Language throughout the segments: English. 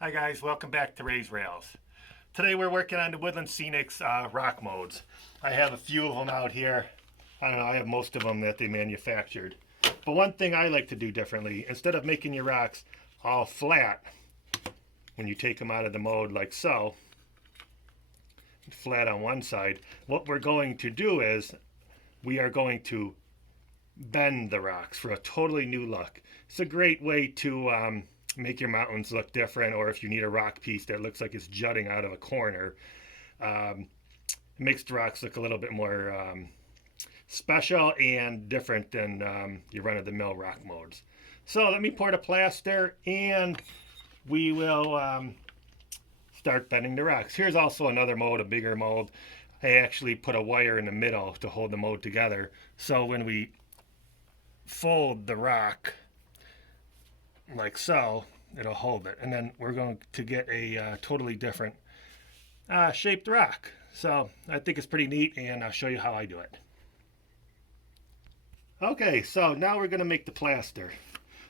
Hi guys, welcome back to Ray's Rails. Today we're working on the Woodland Scenics rock modes. I have a few of them out here. I don't know, I have most of them that they manufactured. But one thing I like to do differently, instead of making your rocks all flat, when you take them out of the mode like so, flat on one side, what we're going to do is we are going to bend the rocks for a totally new look. It's a great way to make your mountains look different, or if you need a rock piece that looks like it's jutting out of a corner, it makes the rocks look a little bit more special and different than your run-of-the-mill rock modes. So let me pour the plaster and we will start bending the rocks. Here's also another mold, a bigger mold. I actually put a wire in the middle to hold the mold together, so when we fold the rock like so, it'll hold it. And then we're going to get a totally different shaped rock. So I think it's pretty neat, and I'll show you how I do it. Okay, so now we're going to make the plaster.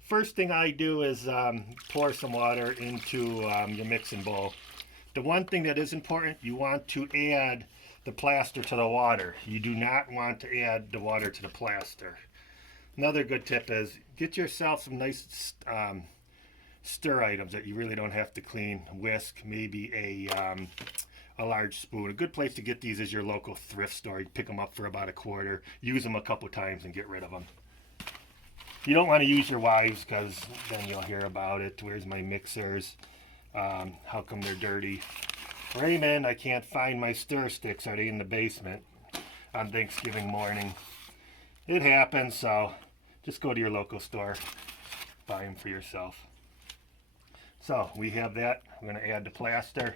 First thing I do is pour some water into your mixing bowl. The one thing that is important, you want to add the plaster to the water. You do not want to add the water to the plaster. Another good tip is get yourself some nice stir items that you really don't have to clean. Whisk, maybe a large spoon. A good place to get these is your local thrift store. You pick them up for about $1, use them a couple times and get rid of them. You don't want to use your wives because then you'll hear about it. Where's my mixers? How come they're dirty? Raymond, I can't find my stir sticks. Are they in the basement on Thanksgiving morning? It happens, so just go to your local store, buy them for yourself. So we have that. I'm going to add the plaster.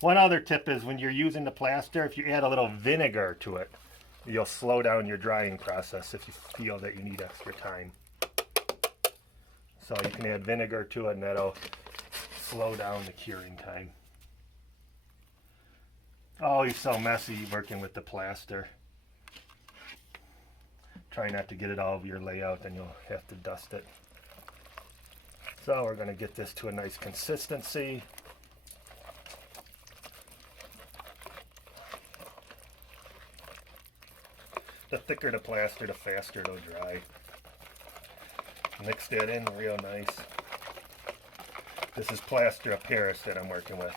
One other tip is when you're using the plaster, if you add a little vinegar to it, you'll slow down your drying process if you feel that you need extra time. So you can add vinegar to it and that'll slow down the curing time. Oh, you're so messy working with the plaster. Try not to get it all over your layout, then you'll have to dust it. So we're going to get this to a nice consistency. The thicker the plaster, the faster it'll dry. Mix that in real nice. This is plaster of Paris that I'm working with.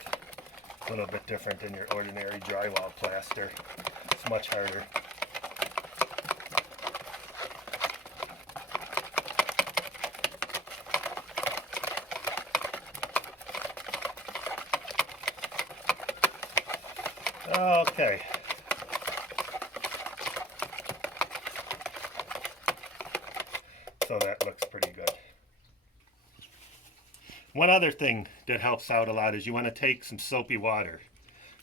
A little bit different than your ordinary drywall plaster. It's much harder. Okay. So that looks pretty good. One other thing that helps out a lot is you want to take some soapy water.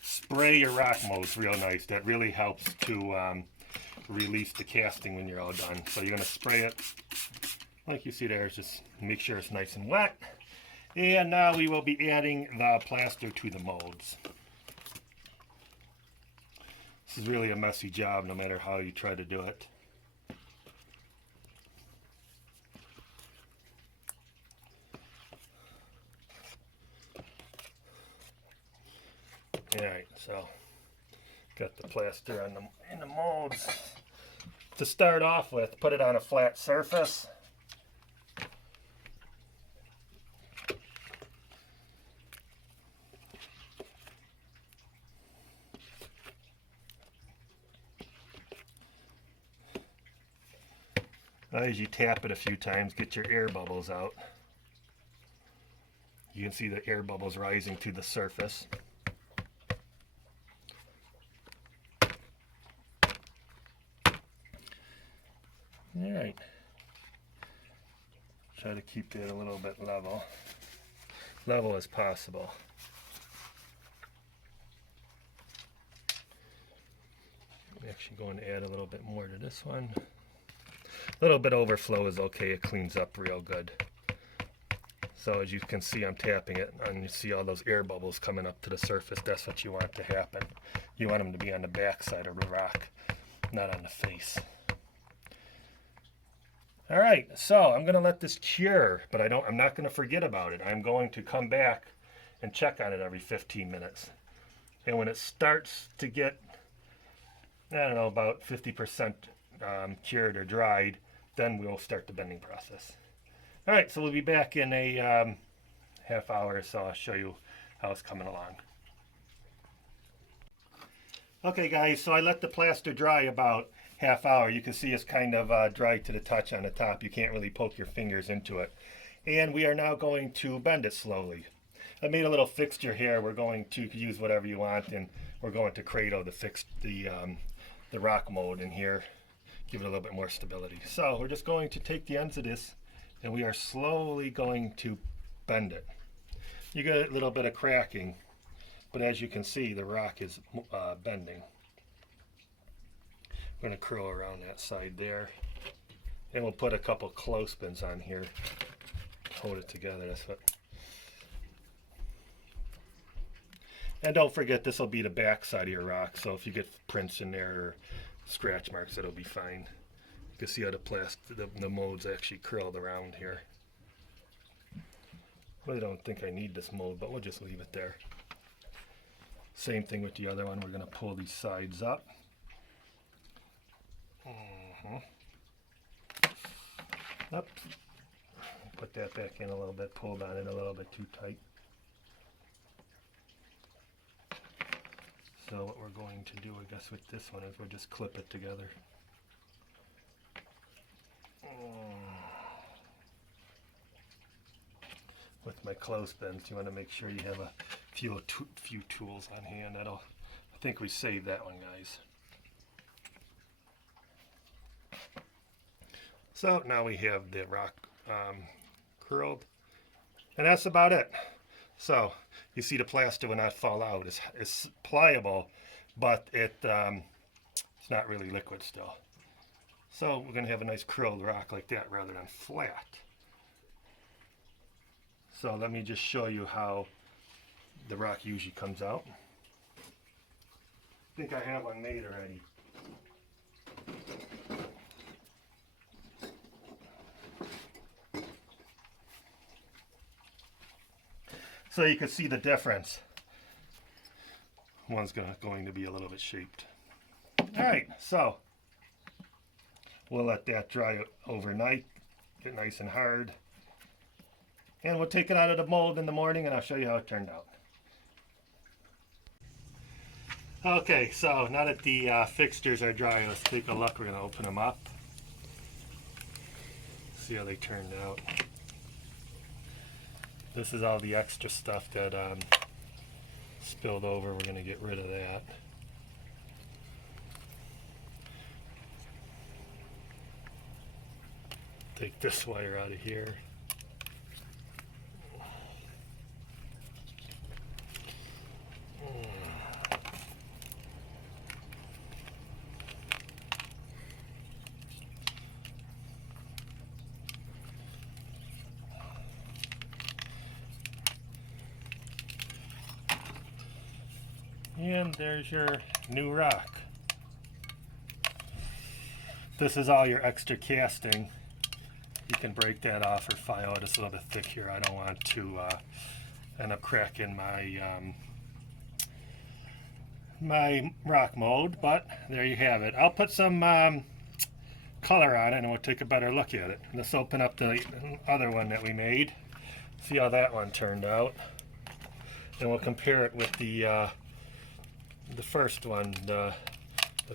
Spray your rock molds real nice. That really helps to release the casting when you're all done. So you're going to spray it like you see there. Just make sure it's nice and wet. And now we will be adding the plaster to the molds. This is really a messy job no matter how you try to do it. Alright, so got the plaster on in the molds. To start off with, put it on a flat surface. As you tap it a few times, get your air bubbles out. You can see the air bubbles rising to the surface. Alright. Try to keep that a little bit level as possible. I'm actually going to add a little bit more to this one. A little bit overflow is okay, it cleans up real good. So as you can see, I'm tapping it and you see all those air bubbles coming up to the surface. That's what you want to happen. You want them to be on the back side of the rock, not on the face. All right, so I'm going to let this cure, but I'm not going to forget about it. I'm going to come back and check on it every 15 minutes. And when it starts to get, I don't know, about 50% cured or dried, then we'll start the bending process. All right, so we'll be back in a half hour or so. I'll show you how it's coming along. Okay guys, so I let the plaster dry about half hour. You can see it's kind of dry to the touch on the top. You can't really poke your fingers into it. And we are now going to bend it slowly. I made a little fixture here. We're going to use whatever you want, and we're going to cradle the rock mold in here, give it a little bit more stability. So we're just going to take the ends of this, and we are slowly going to bend it. You get a little bit of cracking, but as you can see, the rock is bending. I'm going to curl around that side there, and we'll put a couple clothespins on here, hold it together. That's what. And don't forget, this will be the back side of your rock, so if you get prints in there or scratch marks, it'll be fine. You can see how the mold's actually curled around here. Really don't think I need this mold, but we'll just leave it there. Same thing with the other one. We're going to pull these sides up. Up. Put that back in a little bit, pulled on it a little bit too tight. So what we're going to do, I guess, with this one is we'll just clip it together. With my clothespins, you want to make sure you have a few tools on hand. I think we saved that one, guys. So now we have the rock curled, and that's about it. So you see the plaster will not fall out. It's pliable, but it's not really liquid still. So we're going to have a nice curled rock like that rather than flat. So let me just show you how the rock usually comes out. I think I have one made already. So you can see the difference. One's going to be a little bit shaped. All right, so we'll let that dry overnight, get nice and hard. And we'll take it out of the mold in the morning, and I'll show you how it turned out. Okay, so now that the fixtures are dry, let's take a look. We're going to open them up. See how they turned out. This is all the extra stuff that spilled over. We're going to get rid of that. Take this wire out of here. And there's your new rock. This is all your extra casting. You can break that off or file it. It's a little bit thick here. I don't want to end up cracking my my rock mold, but there you have it. I'll put some color on it and we'll take a better look at it. Let's open up the other one that we made. See how that one turned out. And we'll compare it with the first one that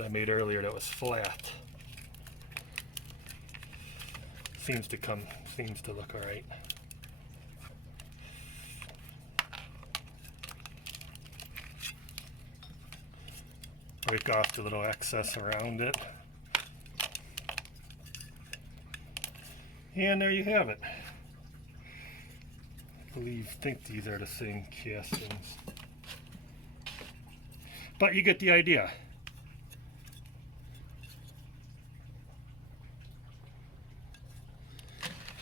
I made earlier that was flat. Seems to look all right. Break off the little excess around it. And there you have it. I think these are the same castings. But you get the idea.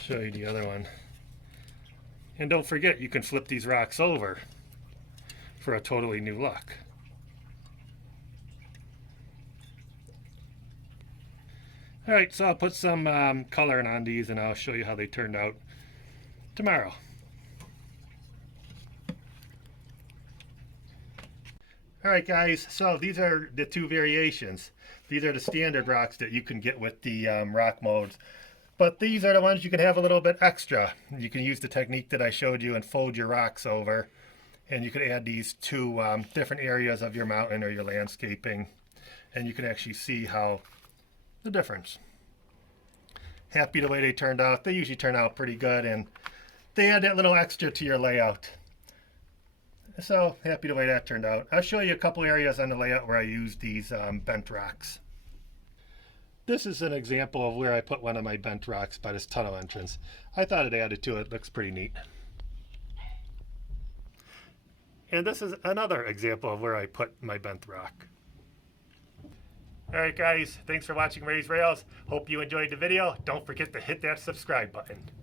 Show you the other one. And don't forget, you can flip these rocks over for a totally new look. Alright, so I'll put some coloring on these and I'll show you how they turned out tomorrow. All right, guys, so these are the two variations. These are the standard rocks that you can get with the rock molds. But these are the ones you can have a little bit extra. You can use the technique that I showed you and fold your rocks over. And you can add these to different areas of your mountain or your landscaping. And you can actually see how the difference. Happy the way they turned out. They usually turn out pretty good, and they add that little extra to your layout. So happy the way that turned out. I'll show you a couple areas on the layout where I used these bent rocks. This is an example of where I put one of my bent rocks by this tunnel entrance. I thought it added to it. Looks pretty neat. And this is another example of where I put my bent rock. Alright guys, thanks for watching Ray's Rails. Hope you enjoyed the video. Don't forget to hit that subscribe button.